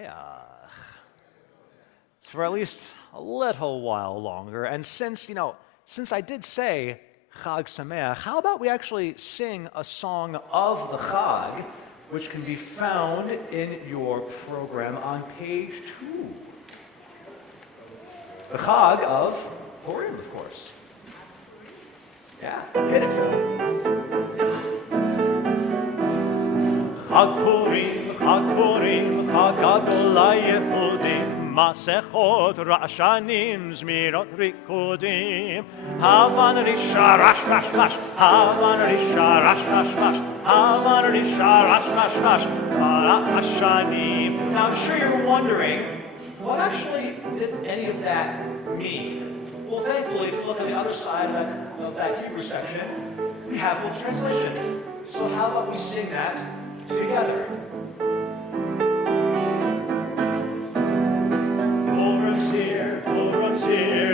Sameach. For at least a little while longer. And since I did say Chag Sameach, how about we actually sing a song of the Chag, which can be found in your program on page 2. The Chag of Purim, of course. Yeah, hit it, Phil. Chag Purim, Chag Gadol HaYehudim, Masechot Ra'ashanim, Zmirot Rikudim, Havan Risha Rash Rash Rash, Havan Risha Rash Rash Rash, Havan Risha Rash Rash Rash, Ra'ashanim. Now I'm sure you're wondering, what actually did any of that mean? Well, thankfully, if you look on the other side of that Hebrew section, we have a little translation. So how about we sing that together? Purim's here,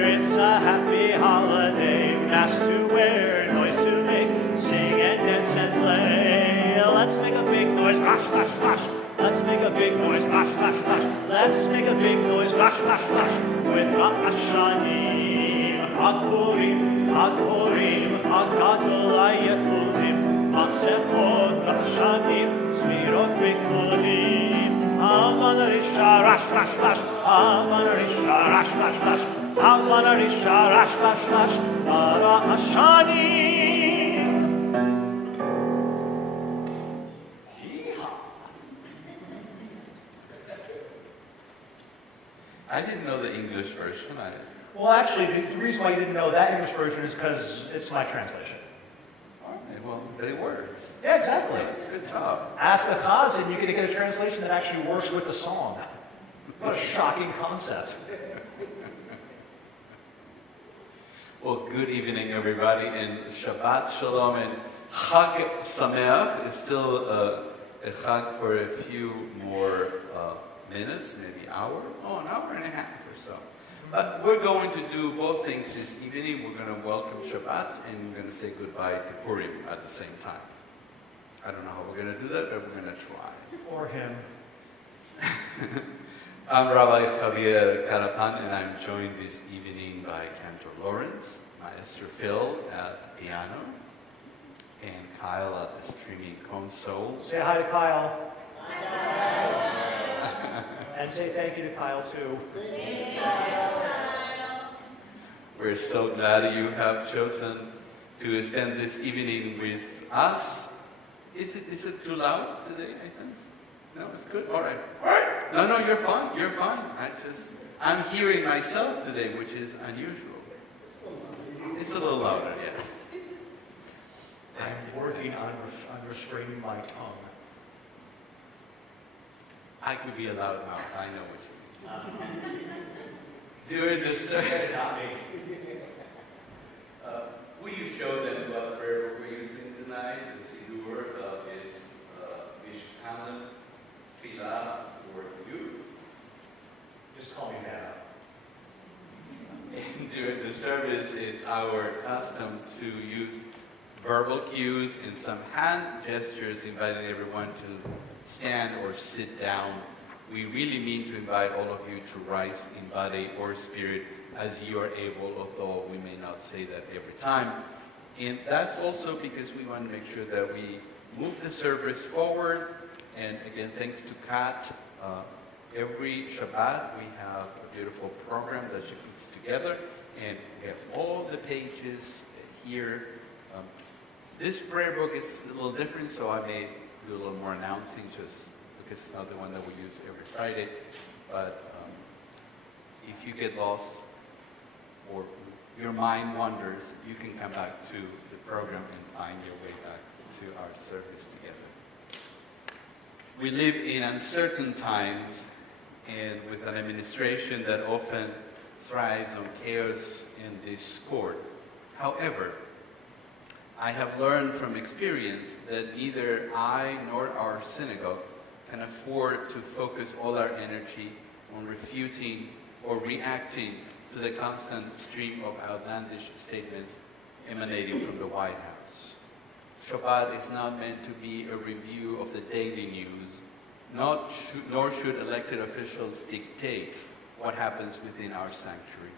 it's a happy holiday. Mass to wear, noise to make, sing and dance and play. Let's make a big noise, rash, rash, rash. Let's make a big noise, rash, rash, rash. Let's make a big noise, rash, rash, rash. With Ra'ashanim, Chag Purim, Chag Gadol HaYehudim, Masechot Ra'ashanim, Zmirot Rikudim, Havan Risha Rash Rash Rash, Havan Risha Rash Rash Rash, Havan Risha Rash Rash Rash, Ra'ashanim. I didn't know the English version. Well, actually, the reason why you didn't know that English version is because it's my translation. All right, well, but it works. Yeah, exactly. Good job. Ask a chazan, you're going to get a translation that actually works with the song. What a shocking concept. Well, good evening, everybody, and Shabbat Shalom, and Chag Sameach is still a Chag for a few more minutes, maybe hour, an hour and a half or so. But we're going to do both things this evening. We're going to welcome Shabbat and we're going to say goodbye to Purim at the same time. I don't know how we're going to do that, but we're going to try. Or him. I'm Rabbi Javier Carapan, and I'm joined this evening by Cantor Lawrence, Maestro Phil at the piano, and Kyle at the streaming console. Say hi to Kyle. And say thank you to Kyle, too. Thank you, Kyle. We're so glad you have chosen to spend this evening with us. Is it too loud today, I think? No, it's good? All right. No, you're fine. You're fine. I'm hearing myself today, which is unusual. It's a little louder, yes. I'm working on restraining my tongue. I could be a loud mouth, I know what you mean. During the service, will you show them what prayer we're using tonight? The Sidur is Mishkan Tefillah for youth. Just call me that. And during the service, it's our custom to use verbal cues and some hand gestures, inviting everyone to stand or sit down. We really mean to invite all of you to rise in body or spirit as you are able, although we may not say that every time. And that's also because we want to make sure that we move the service forward. And again, thanks to Kat, every Shabbat we have a beautiful program that she puts together, and we have all the pages here. This prayer book is a little different, so I may do a little more announcing just because it's not the one that we use every Friday. But if you get lost or your mind wanders, you can come back to the program and find your way back to our service together. We live in uncertain times and with an administration that often thrives on chaos and discord. However, I have learned from experience that neither I nor our synagogue can afford to focus all our energy on refuting or reacting to the constant stream of outlandish statements emanating from the White House. Shabbat is not meant to be a review of the daily news nor should elected officials dictate what happens within our sanctuary.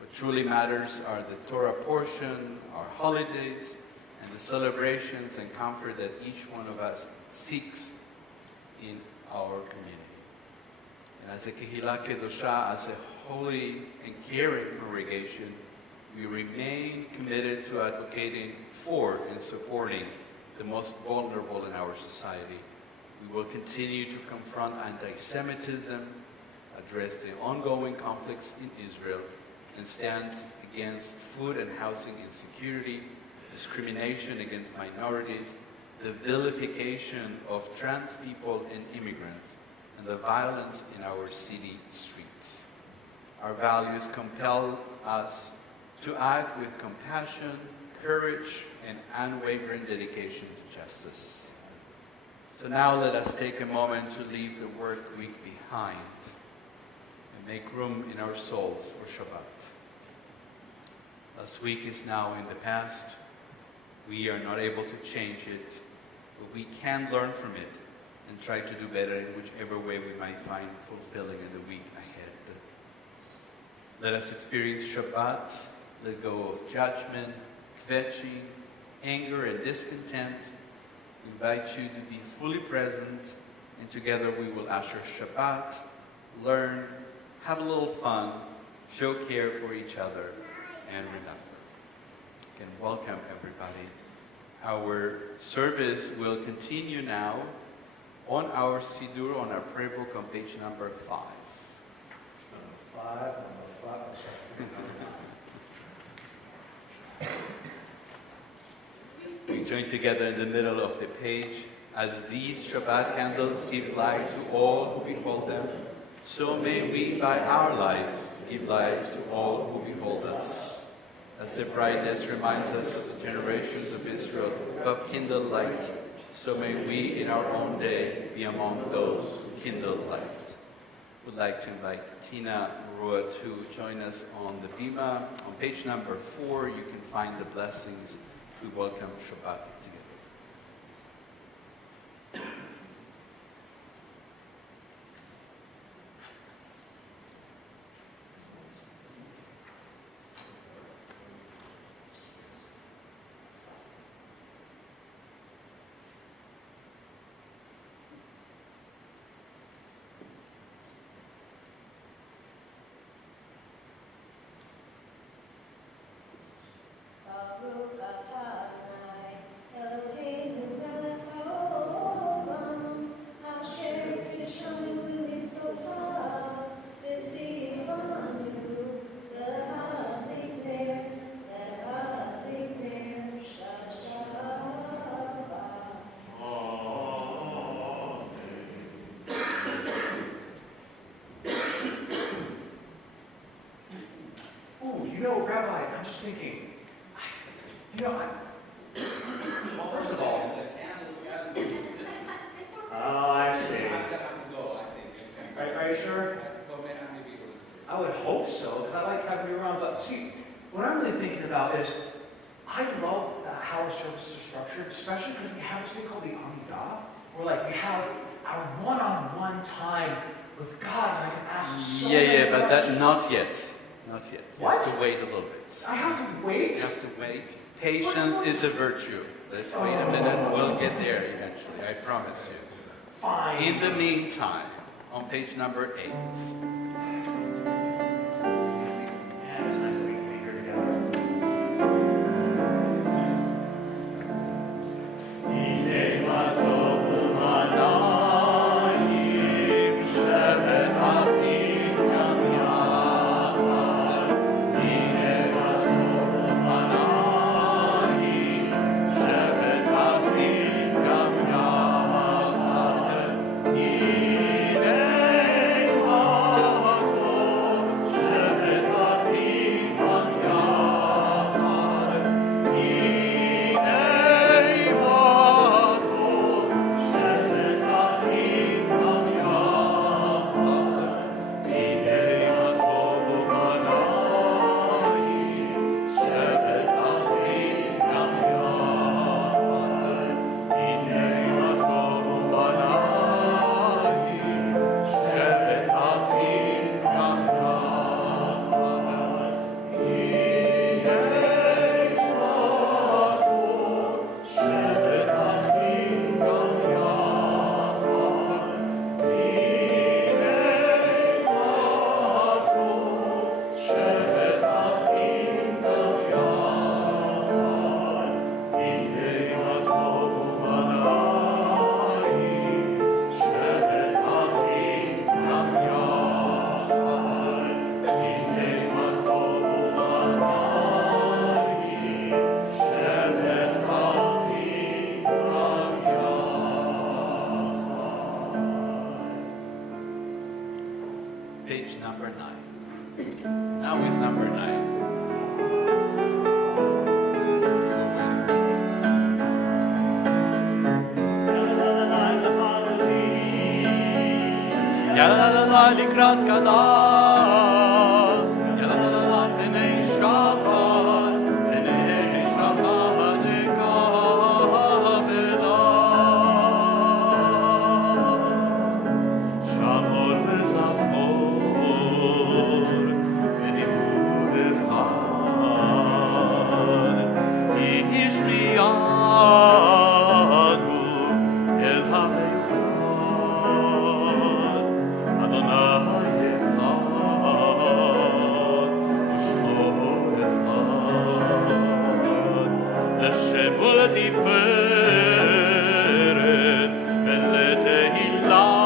What truly matters are the Torah portion, our holidays, and the celebrations and comfort that each one of us seeks in our community. And as a Kehillah Kedosha, as a holy and caring congregation, we remain committed to advocating for and supporting the most vulnerable in our society. We will continue to confront anti-Semitism, address the ongoing conflicts in Israel, and stand against food and housing insecurity, discrimination against minorities, the vilification of trans people and immigrants, and the violence in our city streets. Our values compel us to act with compassion, courage, and unwavering dedication to justice. So now let us take a moment to leave the work week behind and make room in our souls for Shabbat. Last week is now in the past. We are not able to change it, but we can learn from it and try to do better in whichever way we might find fulfilling in the week ahead. Let us experience Shabbat, let go of judgment, kvetching, anger, and discontent. We invite you to be fully present, and together we will usher Shabbat, learn, have a little fun, show care for each other, and remember. And welcome everybody. Our service will continue now on our Siddur, on our prayer book on page number 5. Number 5. We join together in the middle of the page. As these Shabbat candles give light to all who behold them, so may we by our lives give light to all who behold us. As the brightness reminds us of the generations of Israel who have kindled light, so may we in our own day be among those who kindle light. We'd like to invite Tina Rua to join us on the Bima. On page number 4, you can find the blessings. We welcome Shabbat together. Rabbi, I'm just thinking, well, first of all, I see. Are you sure? I would hope so, because I like having you around. But see, what I'm really thinking about is, I love how our services are structured, especially because we have this thing called the Amidah, where we have our one-on-one time with God, and I can ask so many but questions. that not yet. Not yet. You What? have to wait a little bit. I have to wait? You have to wait. Patience is a virtue. Let's wait a minute. We'll get there eventually. I promise you. Fine. In the meantime, on page number 8. Yeah, it's nice that we can be here together. Ine Now is number 9. Ya la la la likrat kala, ya la la la b'nei Shabbat, b'nei Shabbat nekabela. Shamor v'zachor, v'dibur echad, yishmiyanu el ha-meichad, Adonai echad, u'shmo echad, l'shem u'letiferet, ve'letehillah.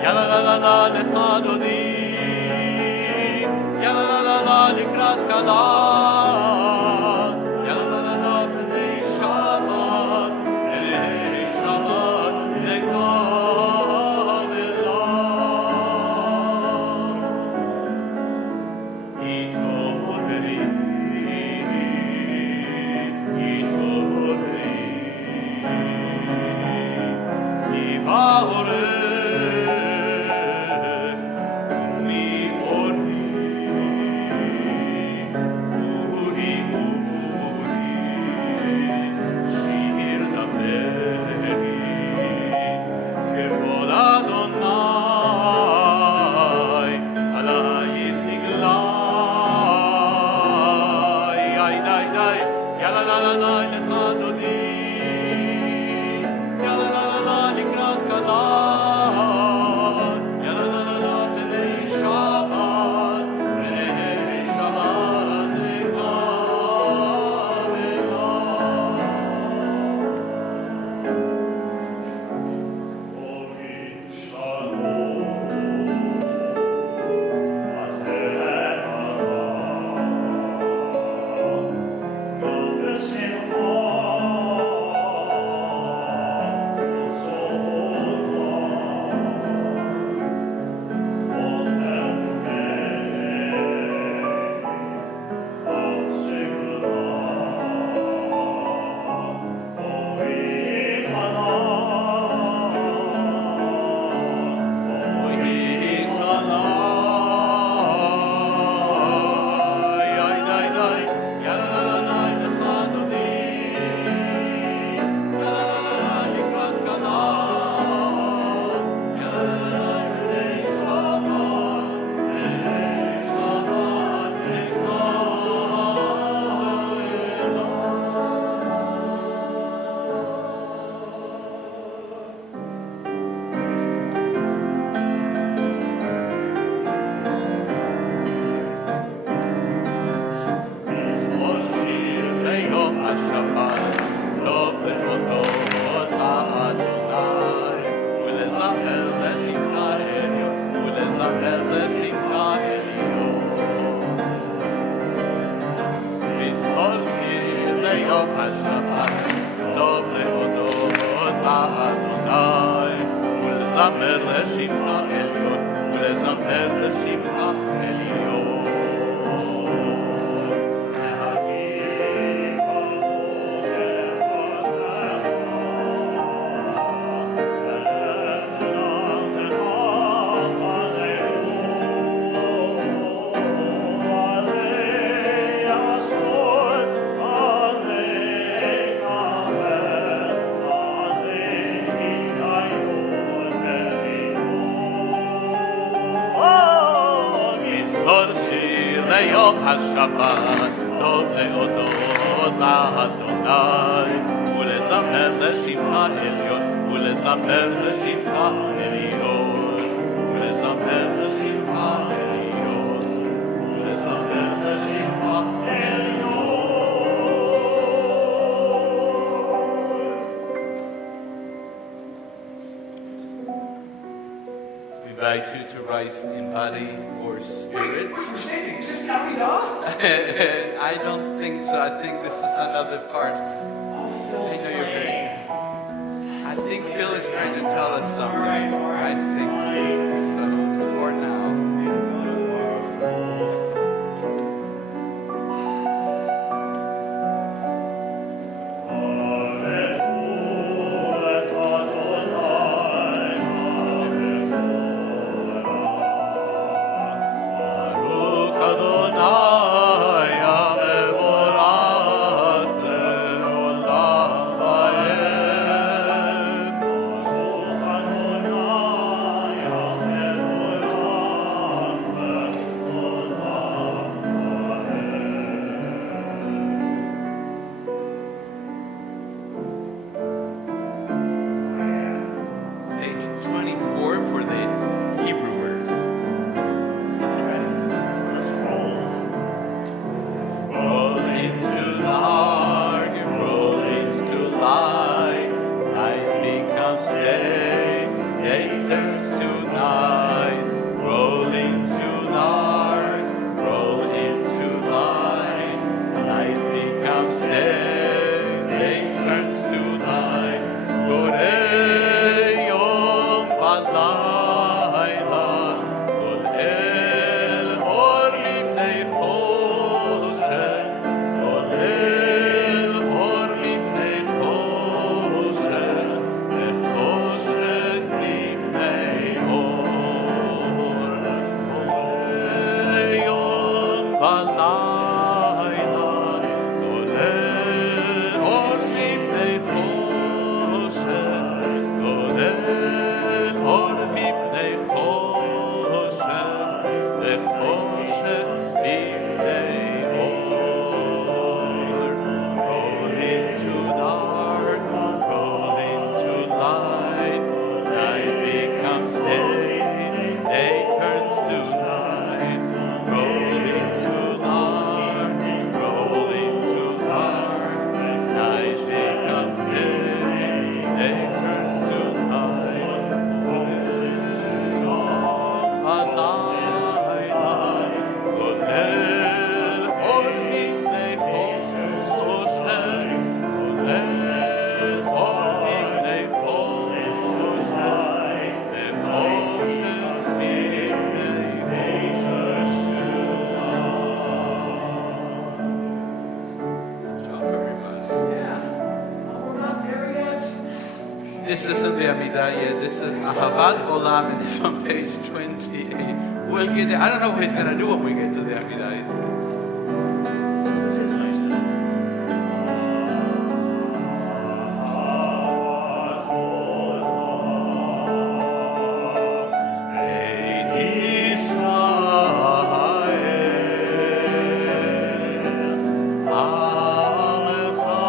Ya la la la la lecha Adoni, ya la la la la likrat kala, ya la la la la b'nei Shabbat, b'nei Shabbat nekabela. Itorri, itorri, ivaore. ולזמר לשמך עליון, ולזמר לשמך עליון. Alleluia, השבת, טוב להודות לאדוני, ולזמר לשמך עליון, ולזמר לשמך עליון, ולזמר לשמך עליון, ולזמר לשמך עליון. We invite you to rise in body or spirit. I don't think so. I think this is another part. I know you're very. I think Phil is trying to tell us something. I think so. For now. Page 24 for the Hebrew words. Let's roll. Roll into dark, roll into light. Night becomes day, day turns to night. Roll into dark, roll into light. Night becomes day, day turns to night. Yom v'layla, kol el or mipnei choshech, kol el or mipnei choshech, v'choshech mipnei or. Yom v'layla, kol el or mipnei choshech, kol el or mipnei choshech, v'choshech mipnei or. Roll into dark, roll into light. Night becomes day, day turns to night. Roll into dark, roll into dark. Night becomes day, day turns to night. This isn't the Amidah yet. This is Ahavat Olam, and it's on page 28. We'll get there. I don't know what he's going to do when we get to the Amidah. This is nice though. Beit Yisrael, Amecha,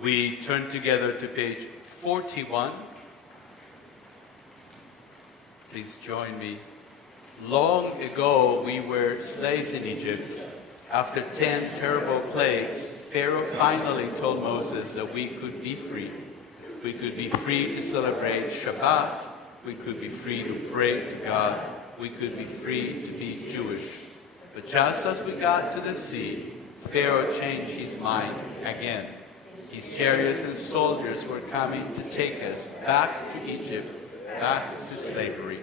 We turn together to page 41. Please join me. Long ago, we were slaves in Egypt. After 10 terrible plagues, Pharaoh finally told Moses that we could be free. We could be free to celebrate Shabbat. We could be free to pray to God. We could be free to be Jewish. But just as we got to the sea, Pharaoh changed his mind again. His chariots and soldiers were coming to take us back to Egypt, back to slavery.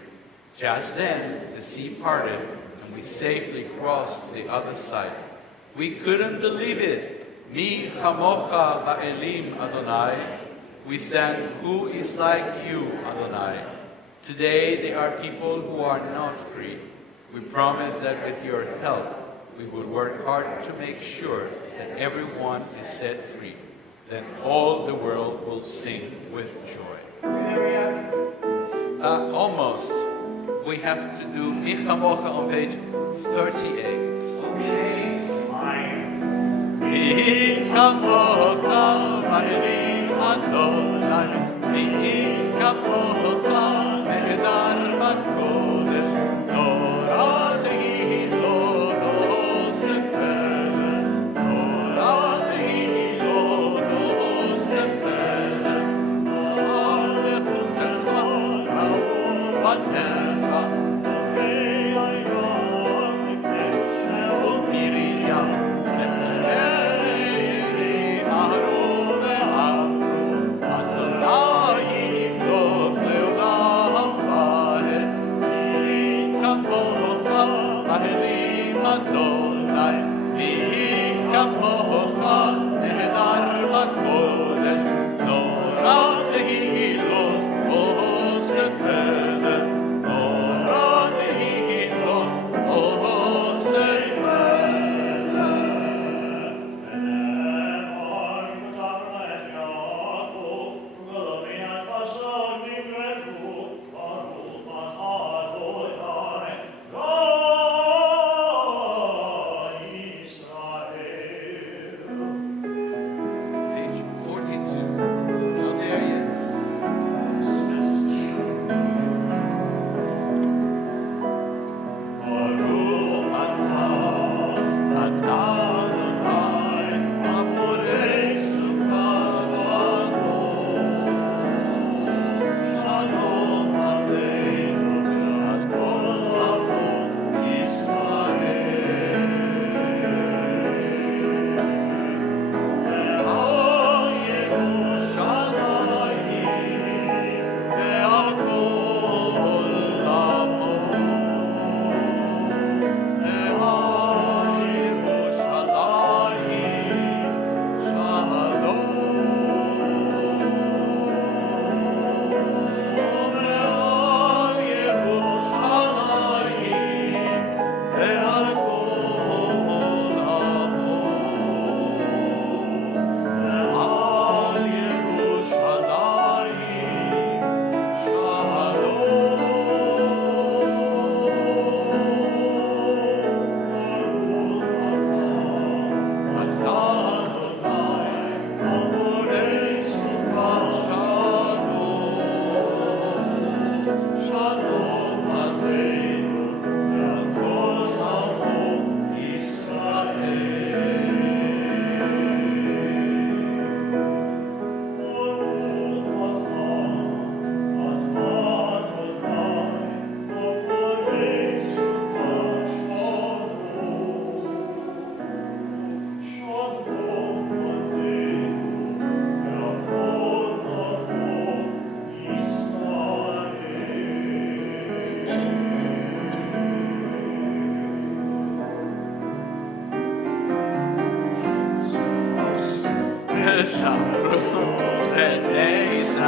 Just then, the sea parted, and we safely crossed to the other side. We couldn't believe it. Mi chamocha ba'elim, Adonai. We sang, who is like you, Adonai? Today, there are people who are not free. We promise that with your help, we will work hard to make sure that everyone is set free. Then all the world will sing with joy. Almost. We have to do Mi Chamocha on page 38. Okay, fine. Mi Chamocha ba'elim Adonai. Mi Chamocha me'edar b'kodesh. Noratehi lo sefer. Noratehi lo sefer. Alechutecha ra'u banecha. Adonai,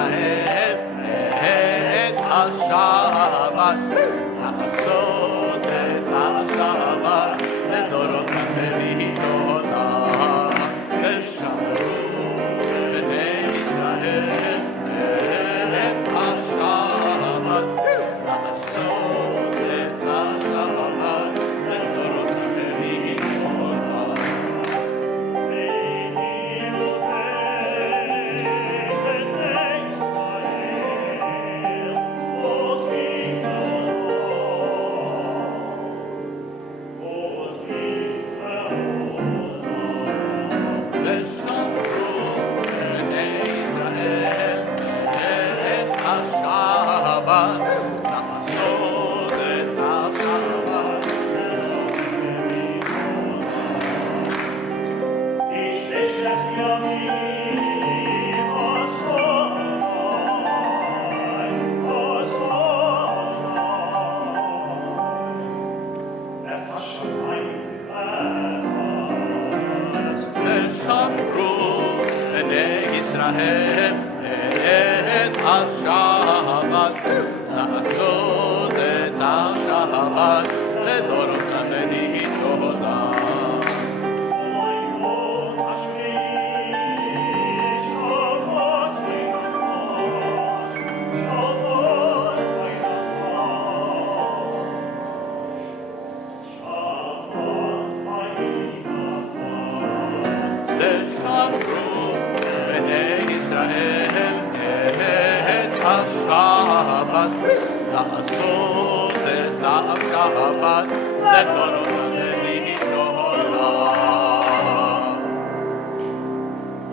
ישראל את השבת, לעשות את השבת לדורות ולעיתונה, ושמרו בני ישראל את השבת, לעשות את השבת לדורות ולעיתונה.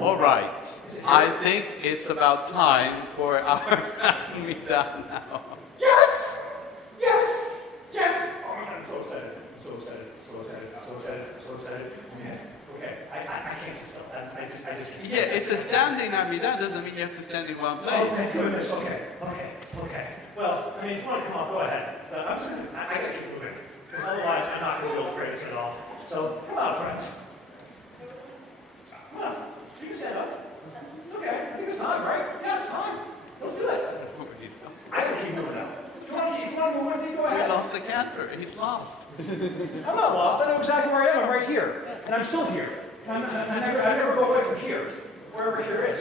All right, I think it's about time for our Amidah now. Yes! Yes! Yes! Oh my God, I'm so excited. So excited. So excited. So excited. So excited. Okay. I can't sit still. I just can't. Yeah, it's a standing Amidah, doesn't mean you have to stand in one place. Oh, thank goodness. Okay. Well, I mean, if you want to come on, go ahead. But I gotta keep moving. Because otherwise, I'm not gonna go crazy at all. So, come on, friends. Come on. You can stand up. It's okay. I think it's time, right? Yeah, it's time. Let's do it. I gotta keep moving now. If you want to move with me, go ahead. He lost the canter. He's lost. I'm not lost. I know exactly where I am. I'm right here. And I'm still here. I never go away from here. Wherever here is.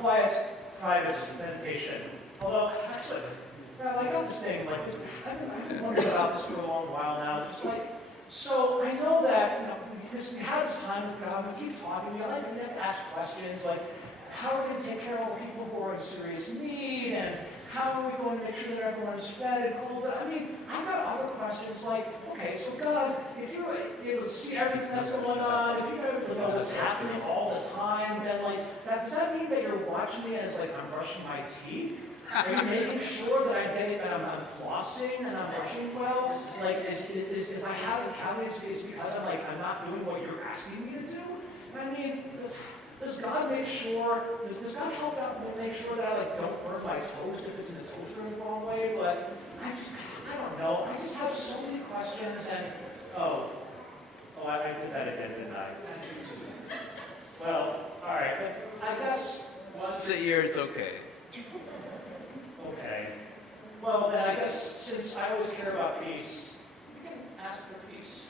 quiet, private meditation. Although, actually, I got this thing, like, I've been wondering about this for a long while now. Just like, so I know that, we have this time with God, we keep talking, we like to ask questions, like, how are we going to take care of all people who are in serious need, and how are we going to make sure that everyone is fed and clothed? But I mean, I've got other questions like, okay, so God, if you're able to see everything that's going on, if you're able to know what's happening all the time, then like, does that mean that you're watching me as like I'm brushing my teeth? Are you making sure that I'm flossing and I'm brushing well? Like, if I have cavities, it's because I'm not doing what you're asking me to do? I mean, does God make sure? Does God help out and make sure that I don't burn my toast if it's in the toaster in the wrong way? But I don't know. I just have so many questions. And I did that again, didn't I? Well, all right. But I guess once a year, it's okay. Okay. Well, then I guess since I always care about peace, we can ask for peace.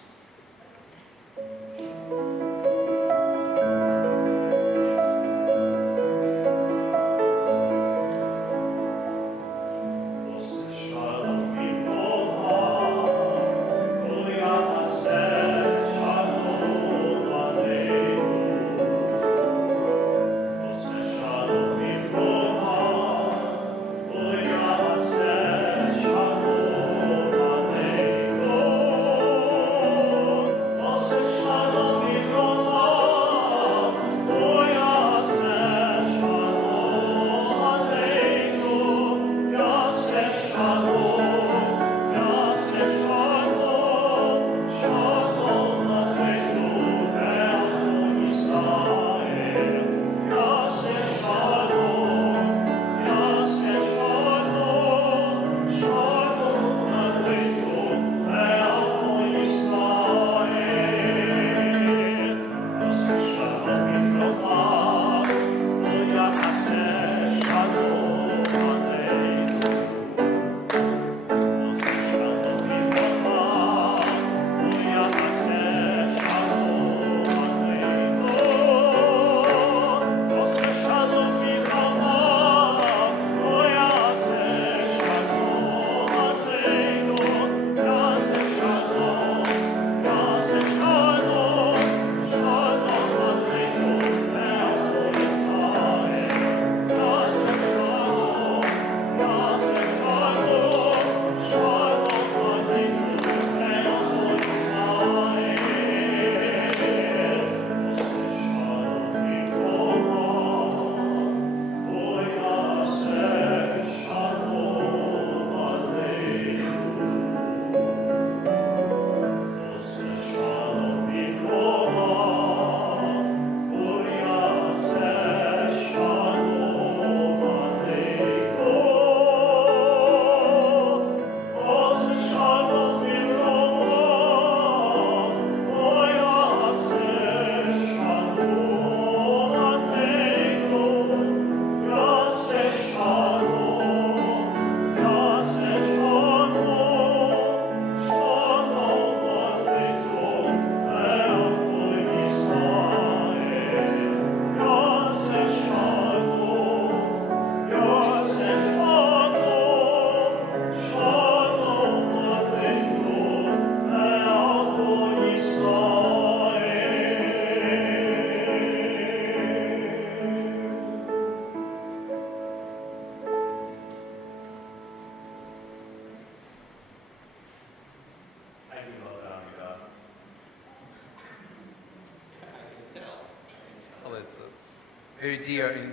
very dear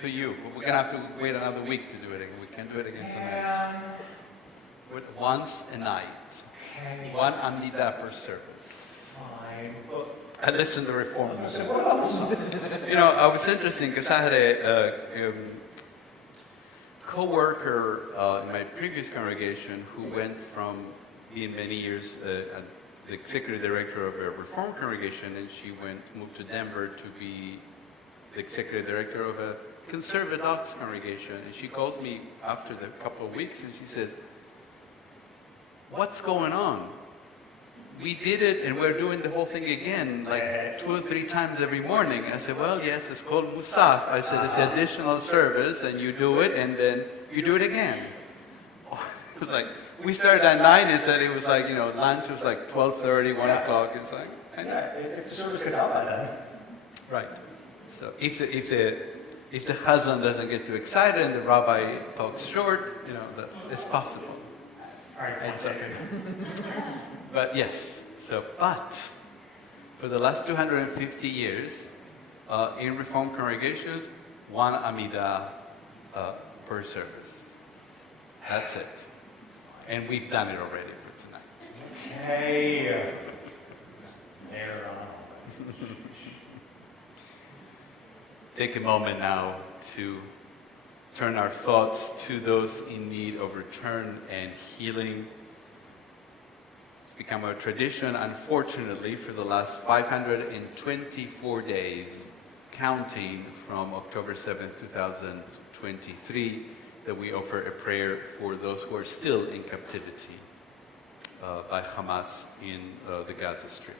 to you. But we're going to have to wait another week to do it again. We can't do it again tonight. But once a night. One Amida per service. Fine. I listened to Reform Movement. You know, it was interesting because I had a co-worker in my previous congregation who went from being many years the executive director of a Reform congregation, and she moved to Denver to be the executive director of a conservative Orthodox congregation. And she calls me after the couple of weeks and she says, "What's going on?" we did it and we're doing the whole thing again, like 2 or 3 times every morning. I said, well, yes, it's called Musaf. I said, it's additional service, and you do it, and then you do it again. It was like, we started at 9, and said it was like, lunch was like 12:30, 1 o'clock. It's like, I know. If the service gets out by then. Right. So if the chazan doesn't get too excited and the rabbi talks short, it's possible. All right, And so, but yes, but for the last 250 years, in Reformed congregations, 1 Amidah per service. That's it. And we've done it already for tonight. Okay. There on. Take a moment now to turn our thoughts to those in need of return and healing. It's become a tradition, unfortunately, for the last 524 days, counting from October 7th, 2023, that we offer a prayer for those who are still in captivity by Hamas in the Gaza Strip.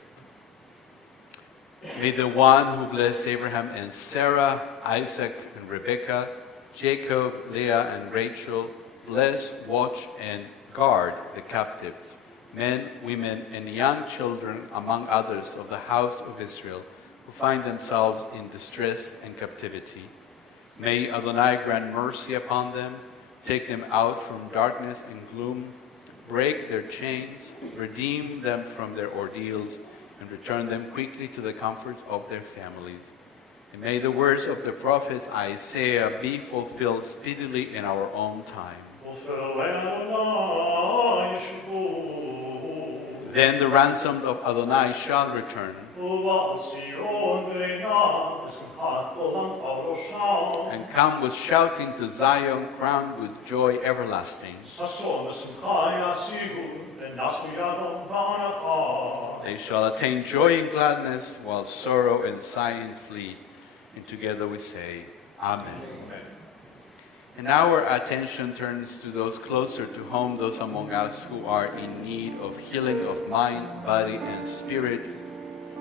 May the one who blessed Abraham and Sarah, Isaac and Rebekah, Jacob, Leah and Rachel, bless, watch, and guard the captives, men, women, and young children, among others, of the house of Israel, who find themselves in distress and captivity. May Adonai grant mercy upon them, take them out from darkness and gloom, break their chains, redeem them from their ordeals, and return them quickly to the comfort of their families. And may the words of the prophet Isaiah be fulfilled speedily in our own time. Then the ransomed of Adonai shall return, and come with shouting to Zion, crowned with joy everlasting. They shall attain joy and gladness, while sorrow and sighing flee. And together we say, Amen. Amen. And our attention turns to those closer to home, those among us who are in need of healing of mind, body, and spirit.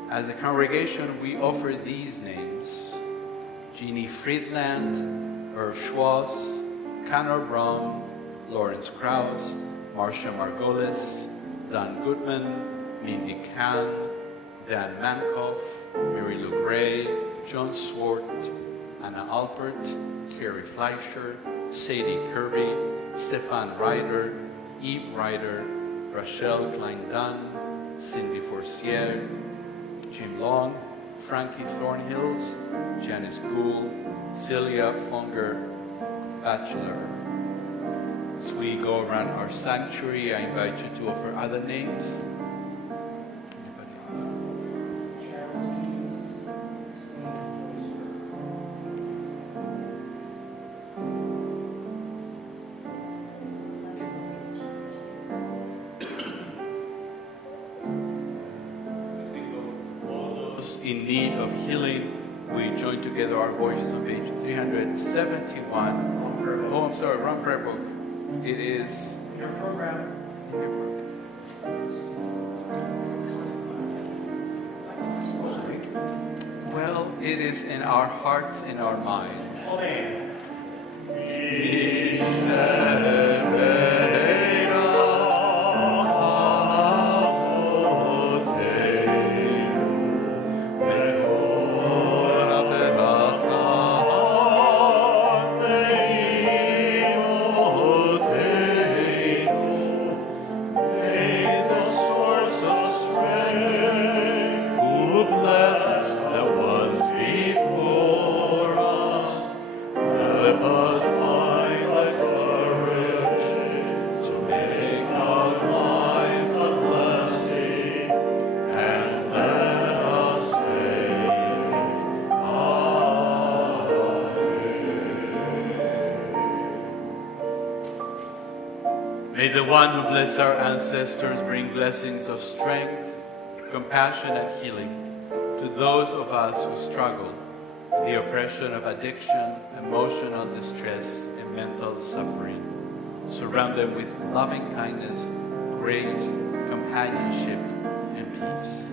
As a congregation, we offer these names: Jeannie Friedland, Irv Schwartz, Connor Braun, Lawrence Krause, Marcia Margolis, Don Goodman, Mindy Kahn, Dan Mankoff, Mary Lou Gray, John Swart, Anna Alpert, Carrie Fleischer, Sadie Kirby, Stefan Ryder, Eve Ryder, Rachelle Klein-Dunn, Cindy Forcier, Jim Long, Frankie Thornhills, Janice Gould, Celia Fonger, Bachelor. As we go around our sanctuary, I invite you to offer other names. Anybody else? In need of healing, we join together our voices on page 371. Oh, I'm sorry, wrong prayer book. It is In your program. in your program. Well, it is in our hearts, in our minds. May the one who blessed our ancestors bring blessings of strength, compassion, and healing to those of us who struggle with the oppression of addiction, emotional distress, and mental suffering. Surround them with loving kindness, grace, companionship, and peace.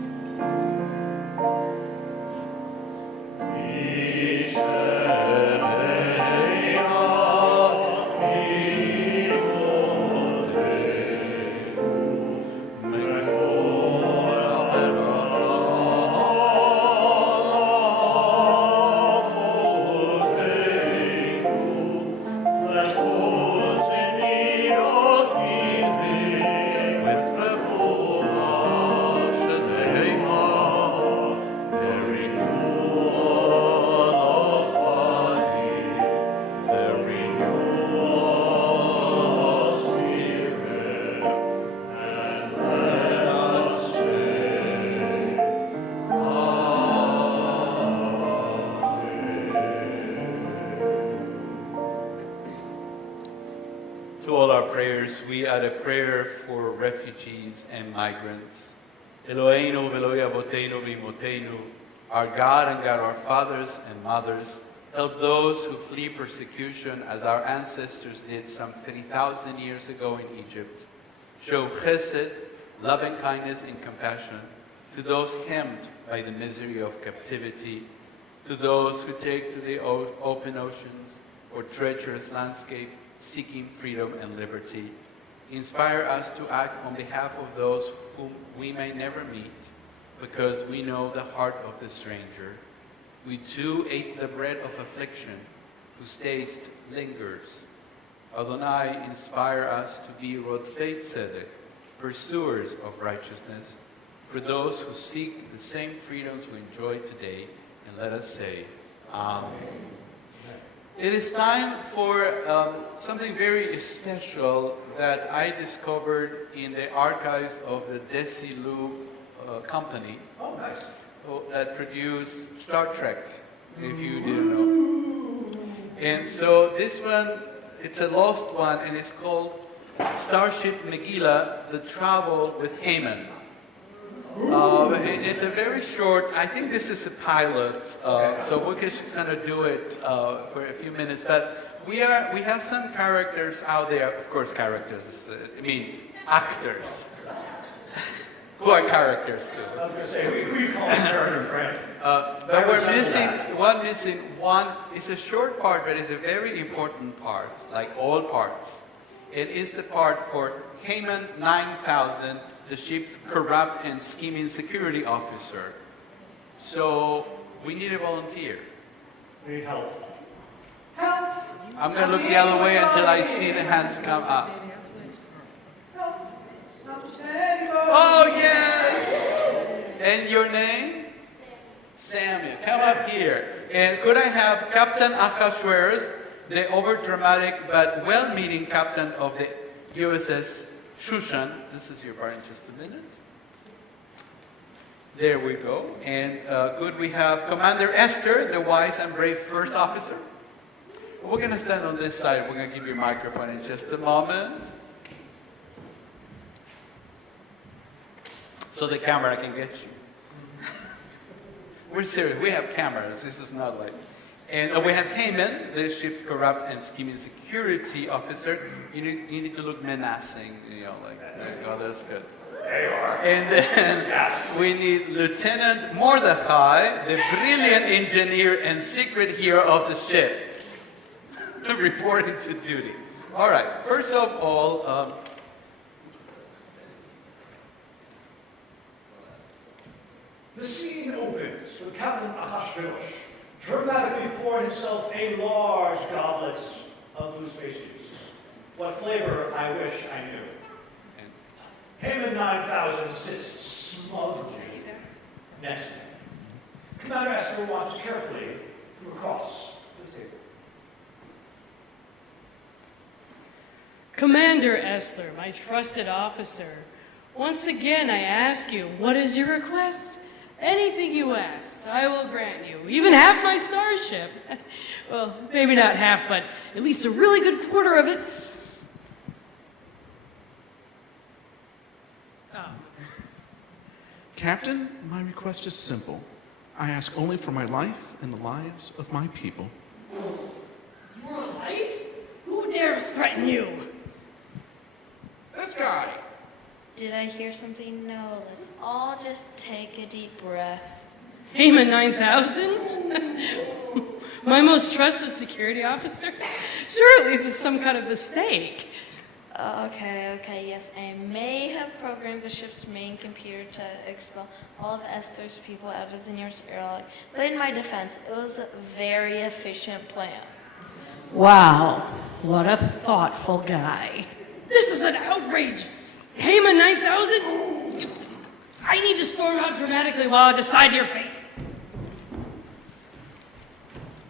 To all our prayers, we add a prayer for refugees and migrants. Eloheinu v'Eloi avoteinu v'imoteinu, our God and God our fathers and mothers, help those who flee persecution as our ancestors did some 30,000 years ago in Egypt. Show chesed, love and kindness and compassion to those hemmed by the misery of captivity, to those who take to the open oceans or treacherous landscape, seeking freedom and liberty. Inspire us to act on behalf of those whom we may never meet, because we know the heart of the stranger. We too ate the bread of affliction, whose taste lingers. Adonai, inspire us to be rodfei tzedek, pursuers of righteousness, for those who seek the same freedoms we enjoy today, and let us say, Amen. It is time for something very special that I discovered in the archives of the Desilu company. Oh, nice. That produced Star Trek, if you didn't know. And so this one, it's a lost one, and it's called Starship Megillah, The Travel with Haman. It's a very short, I think this is a pilot, so we're just going to do it for a few minutes. But we have some characters out there, of course characters, actors, who are characters too. I was going to say, we call them character friend. But we're missing one. It's a short part, but it's a very important part, like all parts. It is the part for Haman 9000, the ship's corrupt and scheming security officer. So we need a volunteer. We need help. I'm going to look the other way until I see the hands come up. Oh, yes! And your name? Samuel. Come up here. And could I have Captain Achashverosh, the overdramatic but well-meaning captain of the USS Shushan. This is your part in just a minute. There we go. And could we have Commander Esther, the wise and brave first officer? We're going to stand on this side. We're going to give you a microphone in just a moment, so the camera can get you. We're serious. We have cameras. This is not like... And we have Haman, the ship's corrupt and scheming security officer. You need to look menacing, oh, that's good. There you are. And then yes. We need Lieutenant Mordechai, the brilliant engineer and secret hero of the ship, reporting to duty. All right, first of all, the scene opens with Captain Achashverosh dramatically pouring himself a large goblet of blue space juice. What flavor, I wish I knew. Haman 9000 sits smugly next to him. Commander Esther watches carefully from across the table. Commander Esther, my trusted officer, once again I ask you, what is your request? Anything you asked, I will grant you. Even half my starship. Well, maybe not half, but at least a really good quarter of it. Oh. Captain, my request is simple. I ask only for my life and the lives of my people. Your life? Who dares threaten you? This guy. Did I hear something? No, let's all just take a deep breath. Haman 9000? My most trusted security officer? Surely this is some kind of mistake. Okay, yes, I may have programmed the ship's main computer to expel all of Esther's people out of the nearest airlock, but in my defense, it was a very efficient plan. Wow, what a thoughtful guy. This is an outrage! Haman 9000? I need to storm out dramatically while I decide your fate.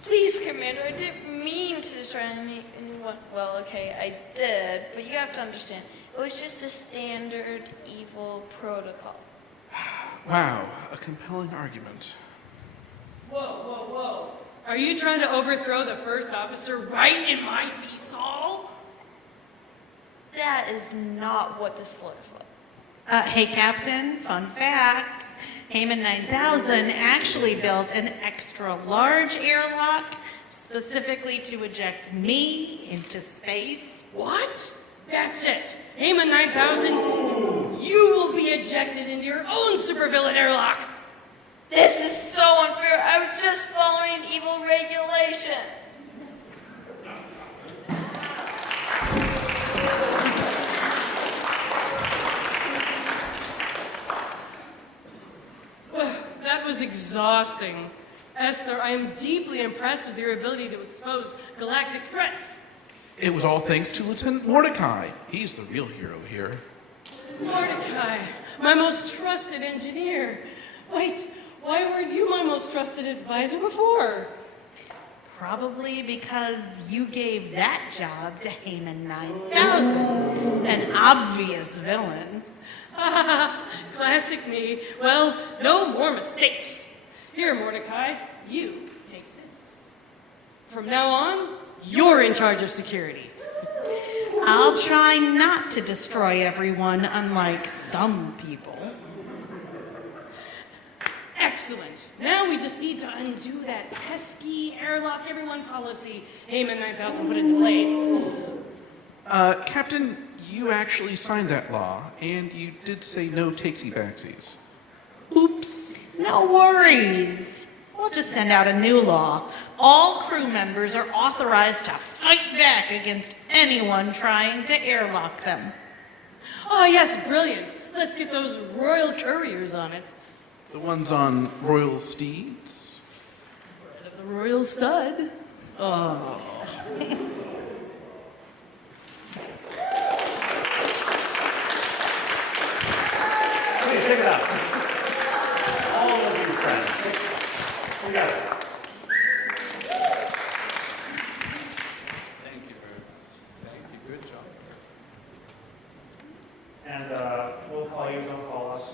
Please, Commander, I didn't mean to destroy anyone. Well, okay, I did, but you have to understand, it was just a standard evil protocol. Wow, a compelling argument. Whoa. Are you trying to overthrow the first officer right in my feast hall? That is not what this looks like. Hey, Captain, fun fact. Haman 9000 actually built an extra large airlock specifically to eject me into space. What? That's it. Haman 9000, you will be ejected into your own supervillain airlock. This is so unfair. I was just following evil regulations. That was exhausting. Esther, I am deeply impressed with your ability to expose galactic threats. It was all thanks to Lieutenant Mordecai. He's the real hero here. Mordecai, my most trusted engineer. Wait, why weren't you my most trusted advisor before? Probably because you gave that job to Haman 9000, an obvious villain. Classic me. Well, no more mistakes. Here, Mordecai, you take this. From now on, you're in charge of security. I'll try not to destroy everyone, unlike some people. Excellent. Now we just need to undo that pesky airlock everyone policy Haman 9000 put into place. Captain, you actually signed that law, and you did say no takesy-backsies. Oops, no worries. We'll just send out a new law. All crew members are authorized to fight back against anyone trying to airlock them. Oh, yes, brilliant. Let's get those royal couriers on it. The ones on royal steeds? The royal stud. Oh. Please take it up. All of you friends. We got it. Thank you very much. Thank you. Good job. And we'll call you, don't call us.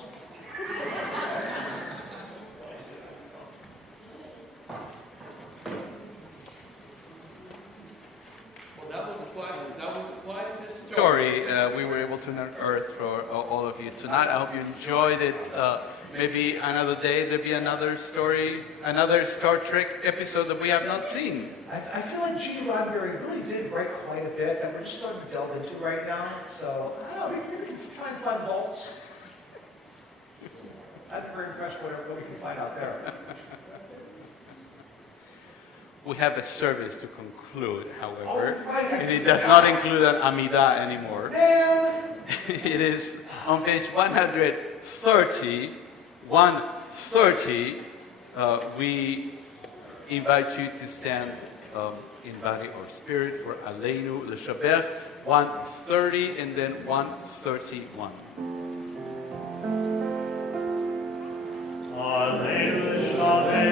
That was quite the story we were able to unearth for all of you tonight. I hope you enjoyed it. Maybe another day there'll be another story, another Star Trek episode that we have not seen. I feel like Gene Roddenberry really did write quite a bit that we're just starting to delve into right now. So, I don't know, we can try and find vaults. I'm very impressed with what we can find out there. We have a service to conclude, however, Oh, right, I and it does not include an Amida anymore. Man! It is on page 130. 130. We invite you to stand in body or spirit for Aleinu le Shabbat. 130 and then 131. Alleluia, Shabbat.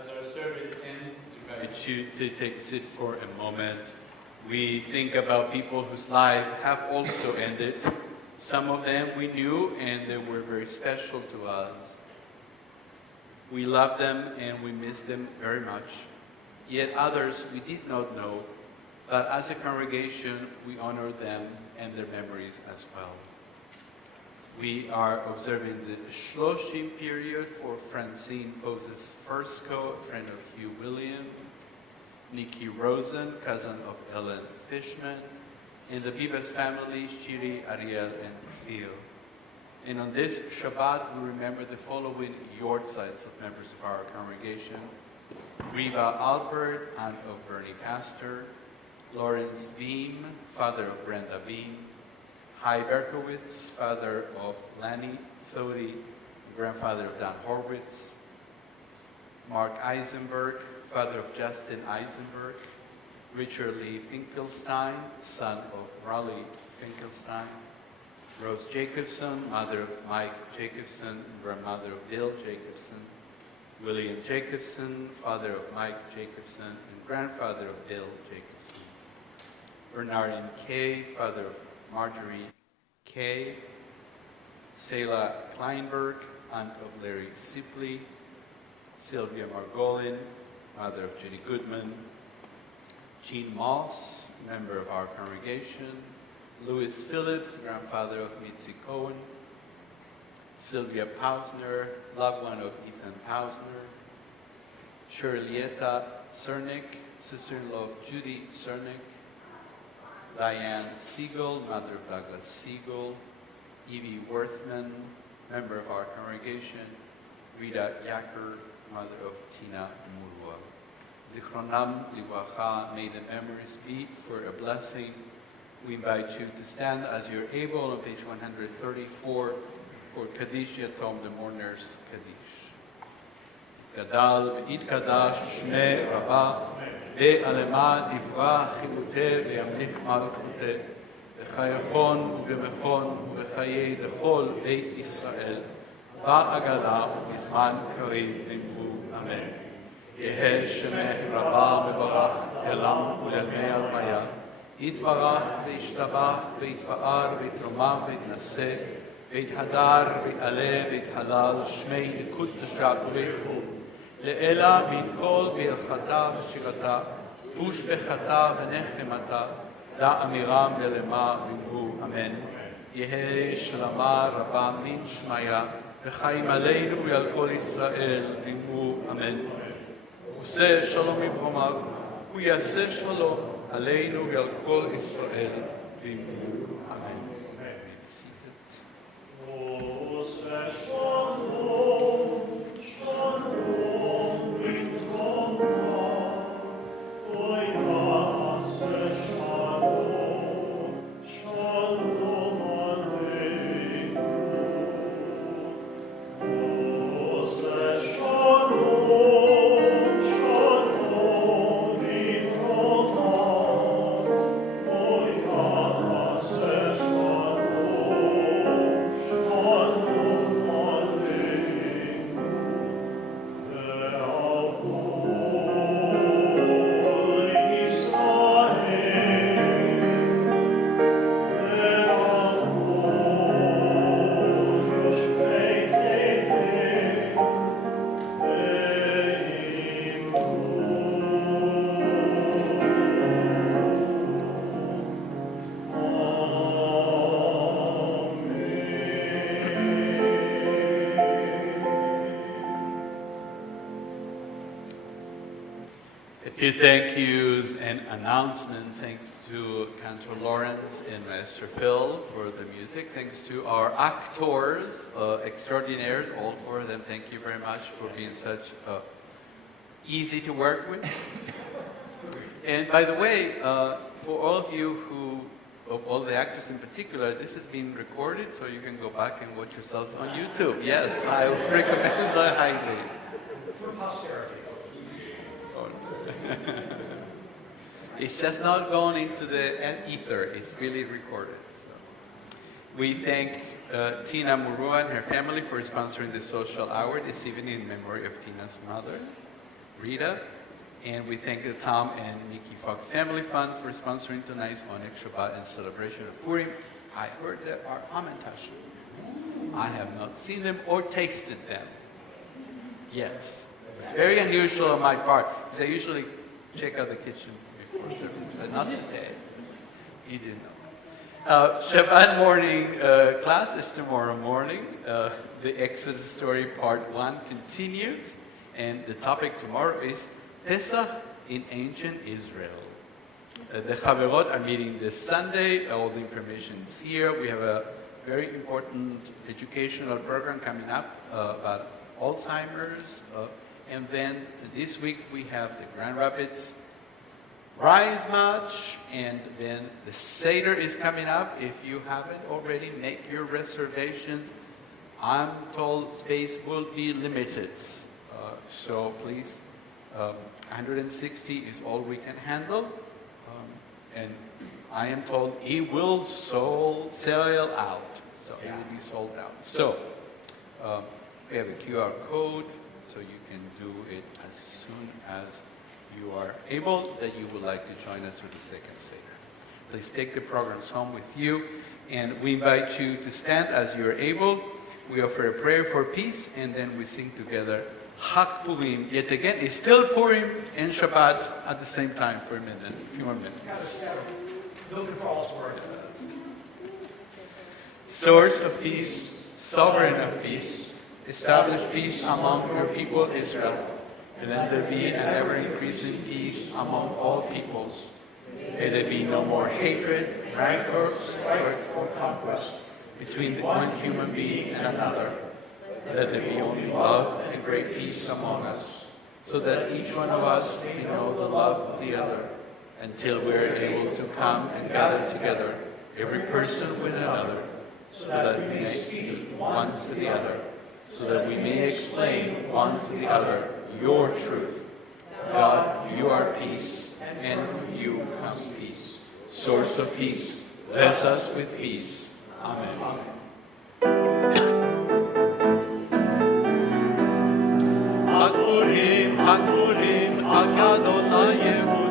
As our service ends, I invite you to take a seat for a moment. We think about people whose lives have also ended. Some of them we knew and they were very special to us. We love them and we miss them very much. Yet others we did not know, but as a congregation we honor them and their memories as well. We are observing the Shloshim period for Francine Pose's Fursko, a friend of Hugh Williams, Nikki Rosen, cousin of Ellen Fishman, and the Bibas family, Shiri, Ariel, and Phil. And on this Shabbat, we remember the following yortzites of members of our congregation: Riva Albert, aunt of Bernie Castor; Lawrence Beam, father of Brenda Beam; Hai Berkowitz, father of Lanny Thody, grandfather of Dan Horwitz; Mark Eisenberg, father of Justin Eisenberg; Richard Lee Finkelstein, son of Raleigh Finkelstein; Rose Jacobson, mother of Mike Jacobson, grandmother of Bill Jacobson; William Jacobson, father of Mike Jacobson, and grandfather of Bill Jacobson; Bernardine Kay, father of Marjorie Kay; Selah Kleinberg, aunt of Larry Sipley; Sylvia Margolin, mother of Judy Goodman; Jean Moss, member of our congregation; Louis Phillips, grandfather of Mitzi Cohen; Sylvia Pausner, loved one of Ethan Pausner; Shirleyetta Cernick, sister-in-law of Judy Cernick; Diane Siegel, mother of Douglas Siegel; Evie Worthman, member of our congregation; Rita Yacker, mother of Tina Murua. Zichronam Livracha, may the memories be for a blessing. We invite you to stand as you're able on page 134 for Kaddish Yatom, the mourner's Kaddish. Gadal v'yitkadash shmei Rabbah, ve'alema divra chiluteh ve'yamlich malchuteh, v'chayachon u'v'mechon u'v'chayei l'chol beit Yisrael, ba'agala u'bizman karev v'imru. Amen. יהא שמך רבה מברך אlam ולמי אלמיה, יתברך וישתבח ויתפאר ויתרומם ויתנשא ויתהדר ויתעלה ויתהלל שמי דקודשא בריחו לאלה מן כל ברכתה ושירתה ושבחתה ונחמתה דא אמירם ולמה ואמרו אמן. יהא שלמה רבה מן שמיה וחיים עלינו ועל כל ישראל ואמרו אמן. עושה שלום במרומיו, הוא יעשה שלום עלינו ועל כל ישראל ואמרו אמן. A few thank yous and announcements. Thanks to Cantor Lawrence and Master Phil for the music. Thanks to our actors, extraordinaires, all four of them. Thank you very much for being such easy to work with. And by the way, for all of you who, all the actors in particular, this has been recorded, so you can go back and watch yourselves on YouTube. Yes, I would recommend that highly. For posterity. It's just not gone into the ether, it's really recorded. So. We thank Tina Murua and her family for sponsoring the social hour this evening in memory of Tina's mother. Rita. And we thank the Tom and Nikki Fox Family Fund for sponsoring tonight's Oneg Shabbat and celebration of Purim. I heard there are Amentashe. I have not seen them or tasted them. Yes. Very unusual on my part, because I usually check out the kitchen before service, but not today. You didn't know. Shabbat morning class is tomorrow morning. The Exodus story part 1 continues, and the topic tomorrow is Pesach in ancient Israel. The Chaverot are meeting this Sunday. All the information is here. We have a very important educational program coming up about Alzheimer's. And then this week we have the Grand Rapids Rise March, and then the Seder is coming up. If you haven't already, make your reservations. I'm told space will be limited. So please, 160 is all we can handle. And I am told it will sell out. So it will be sold out. So we have a QR code, so you can do it as soon as you are able, that you would like to join us for the second Seder. Please take the programs home with you, and we invite you to stand as you are able. We offer a prayer for peace, and then we sing together Chag Purim. Yet again, it's still Purim and Shabbat at the same time for a few more minutes. Looking for all words. Source of peace, sovereign of peace, establish peace among your people Israel, and let there be an ever-increasing peace among all peoples. May there be no more hatred, rancor, strife, or conquest between one human being and another. Let there be only love and great peace among us, so that each one of us may know the love of the other, until we are able to come and gather together, every person with another, so that we may speak one to the other, so that we may explain one to the other your truth. God, you are peace, and from you comes peace. Source of peace, bless us with peace. Amen. Chag Purim, Chag Purim, Chag Adonai Yehuda.